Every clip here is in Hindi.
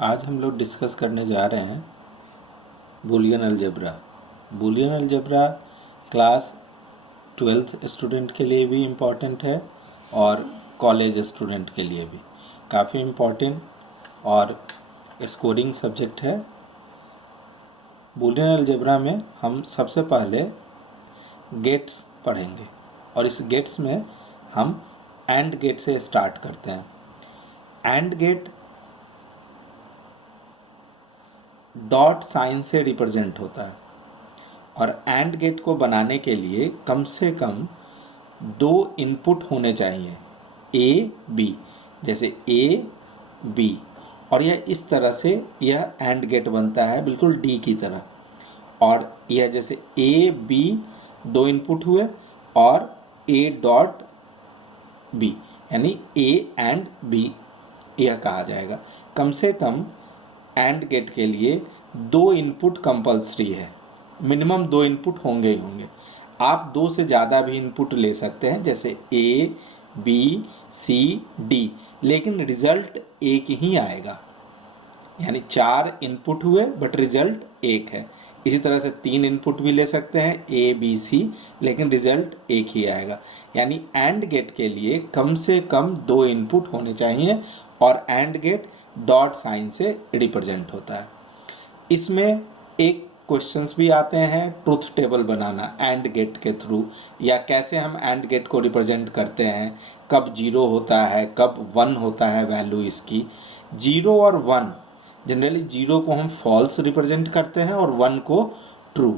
आज हम लोग डिस्कस करने जा रहे हैं Boolean algebra. Boolean algebra class 12th student के लिए भी इम्पॉर्टेंट है और कॉलेज स्टूडेंट के लिए भी काफ़ी इम्पॉर्टेंट और स्कोरिंग सब्जेक्ट है। बूलियन अलजेब्रा में हम सबसे पहले गेट्स पढ़ेंगे और इस गेट्स में हम एंड गेट से स्टार्ट करते हैं। एंड गेट डॉट साइन से रिप्रेजेंट होता है और एंड गेट को बनाने के लिए कम से कम दो इनपुट होने चाहिए, ए बी, जैसे ए बी, और यह इस तरह से यह एंड गेट बनता है बिल्कुल डी की तरह। और यह जैसे ए बी दो इनपुट हुए और ए डॉट बी यानी ए एंड बी यह कहा जाएगा। कम से कम एंड गेट के लिए दो इनपुट कंपलसरी है, मिनिमम दो इनपुट होंगे ही होंगे। आप दो से ज़्यादा भी इनपुट ले सकते हैं, जैसे ए बी सी डी, लेकिन रिजल्ट एक ही आएगा। यानी चार इनपुट हुए बट रिजल्ट एक है। इसी तरह से तीन इनपुट भी ले सकते हैं, ए बी सी, लेकिन रिजल्ट एक ही आएगा। यानी एंड गेट के लिए कम से कम दो इनपुट होने चाहिए और एंड गेट डॉट साइन से रिप्रेजेंट होता है। इसमें एक क्वेश्चंस भी आते हैं, ट्रुथ टेबल बनाना एंड गेट के थ्रू, या कैसे हम एंड गेट को रिप्रेजेंट करते हैं, कब जीरो होता है कब वन होता है वैल्यू इसकी। जीरो और वन, जनरली जीरो को हम फॉल्स रिप्रेजेंट करते हैं और वन को ट्रू।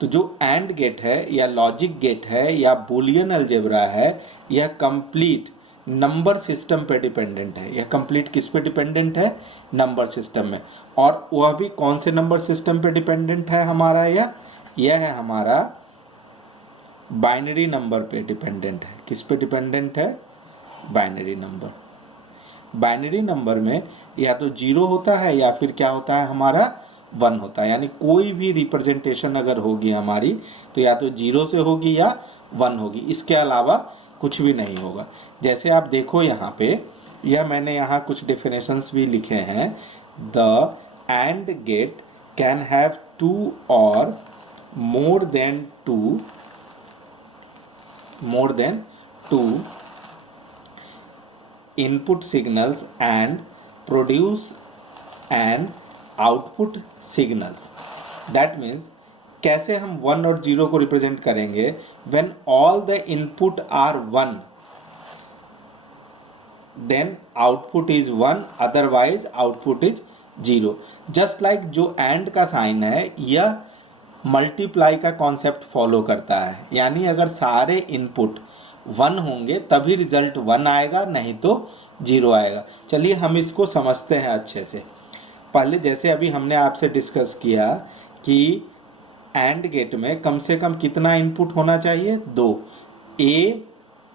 तो जो एंड गेट है या लॉजिक गेट है या बूलियन अलजेब्रा है, यह कंप्लीट नंबर सिस्टम पे डिपेंडेंट है। यह कंप्लीट किस पे डिपेंडेंट है? नंबर सिस्टम में। और वह भी कौन से नंबर सिस्टम पे डिपेंडेंट है हमारा? यह है हमारा बाइनरी नंबर पे डिपेंडेंट है। किस पे डिपेंडेंट है? Binary number. बाइनरी नंबर में या तो जीरो होता है या फिर क्या होता है हमारा? वन होता है। यानी कोई भी रिप्रेजेंटेशन अगर होगी हमारी तो या तो जीरो से होगी या वन होगी, इसके अलावा कुछ भी नहीं होगा। जैसे आप देखो यहाँ पे, यह मैंने यहाँ कुछ डेफिनेशंस भी लिखे हैं। The AND gate can have two or more than two input signals and produce an output signals. That means कैसे हम वन और जीरो को रिप्रेजेंट करेंगे? when all the input are one then output is one, otherwise output is zero. just like जो एंड का साइन है यह मल्टीप्लाई का कॉन्सेप्ट फॉलो करता है। यानी अगर सारे इनपुट वन होंगे तभी रिजल्ट वन आएगा, नहीं तो जीरो आएगा। चलिए हम इसको समझते हैं अच्छे से। पहले जैसे अभी हमने आपसे डिस्कस किया कि एंड गेट में कम से कम कितना इनपुट होना चाहिए? दो। ए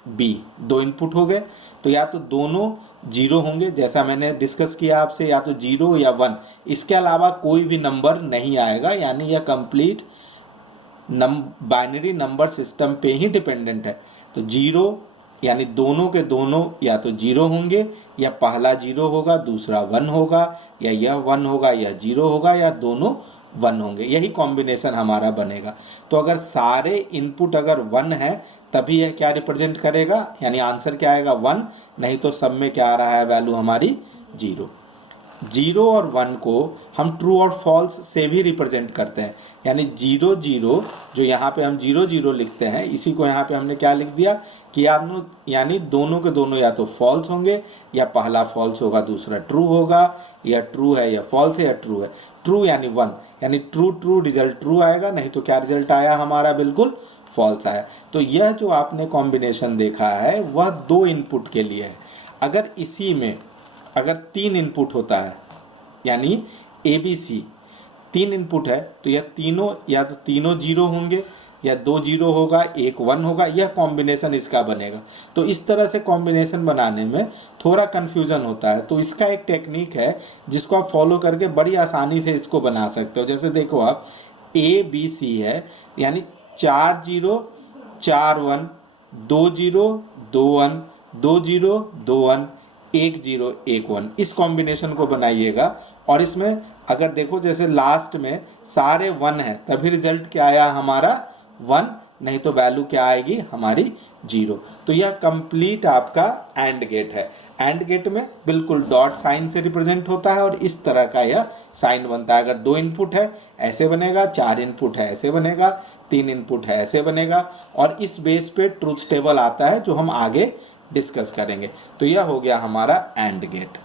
बी दो इनपुट हो गए तो या तो दोनों जीरो होंगे, जैसा मैंने डिस्कस किया आपसे, या तो जीरो या वन, इसके अलावा कोई भी नंबर नहीं आएगा। यानी यह कंप्लीट बाइनरी नंबर सिस्टम पे ही डिपेंडेंट है। तो जीरो यानी दोनों के दोनों या तो जीरो होंगे, या पहला जीरो होगा दूसरा वन होगा, या यह वन होगा या जीरो होगा, या दोनों वन होंगे। यही कॉम्बिनेशन हमारा बनेगा। तो अगर सारे इनपुट अगर वन है तभी यह क्या रिप्रेजेंट करेगा? यानी आंसर क्या आएगा? वन, नहीं तो सब में क्या आ रहा है वैल्यू हमारी? जीरो। जीरो और वन को हम ट्रू और फॉल्स से भी रिप्रेजेंट करते हैं। यानी जीरो जीरो, जो यहाँ पे हम जीरो जीरो लिखते हैं, इसी को यहाँ पे हमने क्या लिख दिया कि यानी दोनों के दोनों या तो फॉल्स होंगे, या पहला फॉल्स होगा दूसरा ट्रू होगा, या ट्रू है या फॉल्स है या ट्रू है। ट्रू यानी वन, यानी ट्रू ट्रू रिजल्ट ट्रू आएगा, नहीं तो क्या रिजल्ट आया हमारा? बिल्कुल फॉल्स आया। तो यह जो आपने कॉम्बिनेशन देखा है वह दो इनपुट के लिए है। अगर इसी में अगर तीन इनपुट होता है, यानी ए बी सी तीन इनपुट है, तो यह तीनों या तो तीनों जीरो होंगे, या दो जीरो होगा एक वन होगा, यह कॉम्बिनेशन इसका बनेगा। तो इस तरह से कॉम्बिनेशन बनाने में थोड़ा कन्फ्यूज़न होता है। तो इसका एक टेक्निक है जिसको आप फॉलो करके बड़ी आसानी से इसको बना सकते हो। जैसे देखो आप, ए बी सी है, यानी चार जीरो चार वन, दो जीरो दो वन, दो जीरो दो वन, एक 0 एक 1, इस कॉम्बिनेशन को बनाइएगा। और इसमें अगर देखो जैसे लास्ट में सारे 1 है तभी रिजल्ट क्या आया हमारा 1, नहीं तो वैल्यू क्या आएगी हमारी 0। तो यह कंप्लीट आपका एंड गेट है। एंड गेट में बिल्कुल डॉट साइन से रिप्रेजेंट होता है और इस तरह का यह साइन बनता है। अगर 2 इनपुट है ऐसे बनेगा, 4 इनपुट है ऐसे बनेगा, 3 इनपुट है ऐसे बनेगा, और इस बेस पे ट्रूथ टेबल आता है जो हम आगे डिस्कस करेंगे। तो यह हो गया हमारा एंड गेट।